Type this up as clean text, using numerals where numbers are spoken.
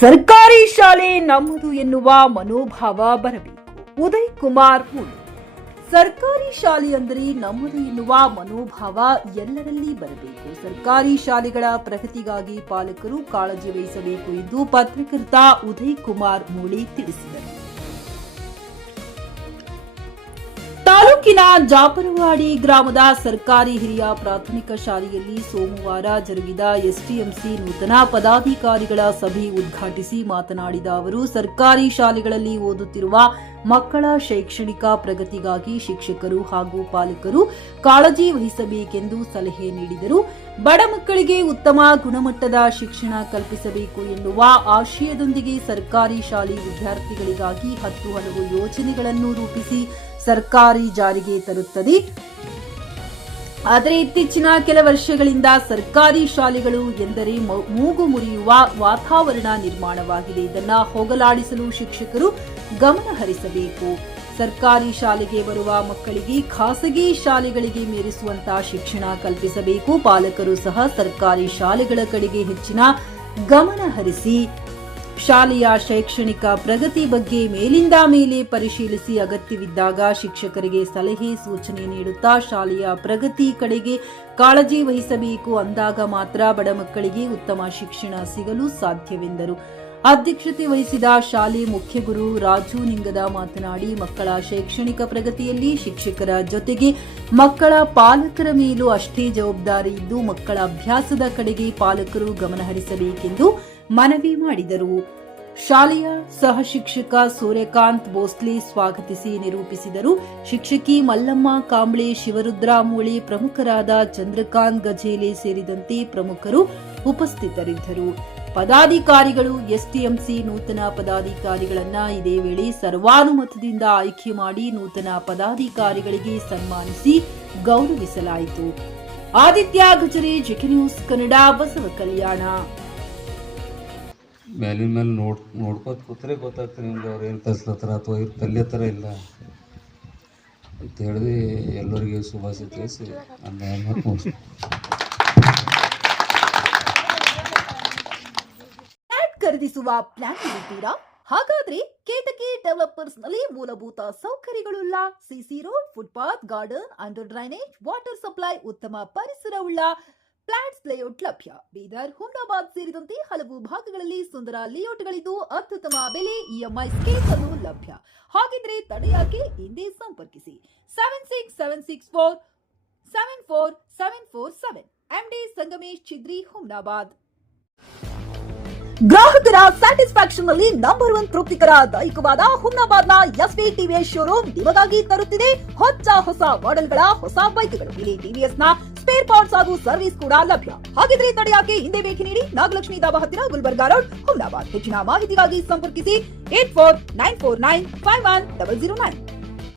ಸರ್ಕಾರಿ ಶಾಲೆ ನಮ್ಮದು ಎನ್ನುವ ಮನೋಭಾವ ಬರಬೇಕು. ಉದಯ್ ಕುಮಾರ್ ಮೂಡು. ಸರ್ಕಾರಿ ಶಾಲೆ ಅಂದರೆ ನಮ್ಮದು ಎನ್ನುವ ಮನೋಭಾವ ಎಲ್ಲರಲ್ಲಿ ಬರಬೇಕು. ಸರ್ಕಾರಿ ಶಾಲೆಗಳ ಪ್ರಗತಿಗಾಗಿ ಪಾಲಕರು ಕಾಳಜಿ ವಹಿಸಬೇಕು ಎಂದು ಪತ್ರಕರ್ತ ಉದಯ್ ಕುಮಾರ್ ಮೂಳಿ ತಿಳಿಸಿದರು. ತಾಲೂಕಿನ ಜಾಪರವಾಡಿ ಗ್ರಾಮದ ಸರ್ಕಾರಿ ಹಿರಿಯ ಪ್ರಾಥಮಿಕ ಶಾಲೆಯಲ್ಲಿ ಸೋಮವಾರ ಜರುಗಿದ ಎಸ್ಟಿಎಂಸಿ ನೂತನ ಪದಾಧಿಕಾರಿಗಳ ಸಭೆ ಉದ್ಘಾಟಿಸಿ ಮಾತನಾಡಿದ ಅವರು, ಸರ್ಕಾರಿ ಶಾಲೆಗಳಲ್ಲಿ ಓದುತ್ತಿರುವ ಮಕ್ಕಳ ಶೈಕ್ಷಣಿಕ ಪ್ರಗತಿಗಾಗಿ ಶಿಕ್ಷಕರು ಹಾಗೂ ಪಾಲಕರು ಕಾಳಜಿ ವಹಿಸಬೇಕೆಂದು ಸಲಹೆ ನೀಡಿದರು. ಬಡ ಮಕ್ಕಳಿಗೆ ಉತ್ತಮ ಗುಣಮಟ್ಟದ ಶಿಕ್ಷಣ ಕಲ್ಪಿಸಬೇಕು ಎನ್ನುವ ಆಶಯದೊಂದಿಗೆ ಸರ್ಕಾರಿ ಶಾಲೆ ವಿದ್ಯಾರ್ಥಿಗಳಿಗಾಗಿ 10 ಹಲವು ಯೋಜನೆಗಳನ್ನು ರೂಪಿಸಿ ಸರ್ಕಾರಿ ಜಾರಿಗೆ ತರುತ್ತದೆ. ಆದರೆ ಇತ್ತೀಚಿನ ಕೆಲ ವರ್ಷಗಳಿಂದ ಸರ್ಕಾರಿ ಶಾಲೆಗಳು ಎಂದರೆ ಮೂಗು ಮುರಿಯುವ ವಾತಾವರಣ ನಿರ್ಮಾಣವಾಗಿದೆ. ಇದನ್ನು ಹೋಗಲಾಡಿಸಲು ಶಿಕ್ಷಕರು ಗಮನ ಹರಿಸಬೇಕು. ಸರ್ಕಾರಿ ಶಾಲೆಗೆ ಬರುವ ಮಕ್ಕಳಿಗೆ ಖಾಸಗಿ ಶಾಲೆಗಳಿಗೆ ಮೀರಿಸುವಂತಹ ಶಿಕ್ಷಣ ಕಲ್ಪಿಸಬೇಕು. ಪಾಲಕರು ಸಹ ಸರ್ಕಾರಿ ಶಾಲೆಗಳ ಕಡೆಗೆ ಹೆಚ್ಚಿನ ಗಮನ ಹರಿಸಿ ಶಾಲೆಯ ಶೈಕ್ಷಣಿಕ ಪ್ರಗತಿ ಬಗ್ಗೆ ಮೇಲಿಂದ ಮೇಲೆ ಪರಿಶೀಲಿಸಿ ಅಗತ್ಯವಿದ್ದಾಗ ಶಿಕ್ಷಕರಿಗೆ ಸಲಹೆ ಸೂಚನೆ ನೀಡುತ್ತಾ ಶಾಲೆಯ ಪ್ರಗತಿ ಕಡೆಗೆ ಕಾಳಜಿ ವಹಿಸಬೇಕು. ಅಂದಾಗ ಮಾತ್ರ ಬಡ ಮಕ್ಕಳಿಗೆ ಉತ್ತಮ ಶಿಕ್ಷಣ ಸಿಗಲು ಸಾಧ್ಯವೆಂದರು. ಅಧ್ಯಕ್ಷತೆ ವಹಿಸಿದ ಶಾಲೆ ಮುಖ್ಯ ಗುರು ರಾಜು ನಿಂಗದ ಮಾತನಾಡಿ, ಮಕ್ಕಳ ಶೈಕ್ಷಣಿಕ ಪ್ರಗತಿಯಲ್ಲಿ ಶಿಕ್ಷಕರ ಜೊತೆಗೆ ಮಕ್ಕಳ ಪಾಲಕರ ಮೇಲೂ ಅಷ್ಟೇ ಜವಾಬ್ದಾರಿ ಇದ್ದು ಮಕ್ಕಳ ಅಭ್ಯಾಸದ ಕಡೆಗೆ ಪಾಲಕರು ಗಮನ ಹರಿಸಬೇಕೆಂದು ಮನವಿ ಮಾಡಿದರು. ಶಾಲೆಯ ಸಹ ಶಿಕ್ಷಕ ಸೂರ್ಯಕಾಂತ್ ಭೋಸ್ಲೆ ಸ್ವಾಗತಿಸಿ ನಿರೂಪಿಸಿದರು. ಶಿಕ್ಷಕಿ ಮಲ್ಲಮ್ಮ ಕಾಂಬ್ಳೆ, ಶಿವರುದ್ರ ಮೂಳೆ, ಪ್ರಮುಖರಾದ ಚಂದ್ರಕಾಂತ್ ಗಜೇಲೆ ಸೇರಿದಂತೆ ಪ್ರಮುಖರು ಉಪಸ್ಥಿತರಿದ್ದರು. ಪದಾಧಿಕಾರಿಗಳು ಎಸ್ಟಿಎಂಸಿ ನೂತನ ಪದಾಧಿಕಾರಿಗಳನ್ನ ಇದೇ ವೇಳೆ ಸರ್ವಾನುಮತದಿಂದ ಆಯ್ಕೆ ಮಾಡಿ ನೂತನ ಪದಾಧಿಕಾರಿಗಳಿಗೆ ಸನ್ಮಾನಿಸಿ ಗೌರವಿಸಲಾಯಿತು. ಆದಿತ್ಯ ಗಜರೆ, ಜಿಕೆ ನ್ಯೂಸ್ ಕನ್ನಡ, ಬಸವ ಕಲ್ಯಾಣ. ಮೇಲಿನ ಮೇಲೆ ನೋಡ್ಕೋತ ಕೂತ್ರೆ ಗೊತ್ತಾಗ್ತದೆ ನಿಮ್ಗೆ ಅವ್ರು ಏನು ಕಲಿಸ್ಲತ್ತಾರ ಅಥವಾ ಇವ್ರು ಕಲಿಯತ್ತಾರ ಇಲ್ಲ ಅಂತ ಹೇಳಿದ್ವಿ. ಎಲ್ಲರಿಗೆ ಶುಭಾಶಯ ತಿಳಿಸಿ ಖರೀದಿಸುವ ಪ್ಲಾನ್ ಇದ್ದೀರಾ? ಹಾಗಾದ್ರೆ ಕೇತಕಿ ಡೆವಲಪರ್ಸ್ ನಲ್ಲಿ ಮೂಲಭೂತ ಸೌಕರ್ಯಗಳುಳ್ಳ CC road, footpath, garden, under drainage, water supply, ಉತ್ತಮ ಪರಿಸರವುಳ್ಳ ಫ್ಲಾಟ್ಸ್ ಲೇಔಟ್ ಲಭ್ಯ. ಬೀದರ್, ಹುಮ್ನಾಬಾದ್ ಸೇರಿದಂತೆ ಹಲವು ಭಾಗಗಳಲ್ಲಿ ಸುಂದರ ಲೇಔಟ್ಗಳಿದ್ದು ಅತ್ಯುತ್ತಮ ಬೆಲೆ, ಇಎಂಐ ಸ್ಕೀಮ್ ಅನ್ನು ಲಭ್ಯ. ಹಾಗಿದ್ರೆ ತಡೆಯಾಕೆ? ಹಿಂದೆ ಸಂಪರ್ಕಿಸಿ 7676474747 MD ಸಂಗಮೇಶ್ ಚಿದ್ರಿ, ಹುಮ್ನಾಬಾದ್. ಗ್ರಾಹಕರ ಸ್ಯಾಟಿಸ್ಫ್ಯಾಕ್ಷನ್ ನಲ್ಲಿ ನಂಬರ್ 1 ತೃಪ್ತಿಕರ ದೈಹಿಕವಾದ ಹುಮ್ನಾಬಾದ್ನ ಎಸ್ವಿ ಟಿವಿಎಸ್ ಶೋರೂಮ್ ನಿಮಗಾಗಿ ತರುತ್ತಿದೆ ಹೊಸ ಮಾಡೆಲ್ಗಳ ಹೊಸ ಬೈಕ್ಗಳು. ಇಲ್ಲಿ ಟಿವಿಎಸ್ ನ ಸ್ಪೇರ್ ಪಾರ್ಟ್ಸ್ ಹಾಗೂ ಸರ್ವಿಸ್ ಕೂಡ ಲಭ್ಯ. ಹಾಗಿದ್ರೆ ತಡೆಯಾಕೆ? ಹಿಂದೆ ಭೇಟಿ ನೀಡಿ. ನಾಗಲಕ್ಷ್ಮಿ ದಾಬಾ ಹತ್ತಿರ, ಗುಲ್ಬರ್ಗಾ ರೋಡ್, ಹುಮ್ನಾಬಾದ್. ಹೆಚ್ಚಿನ ಮಾಹಿತಿಗಾಗಿ ಸಂಪರ್ಕಿಸಿ 8494951009.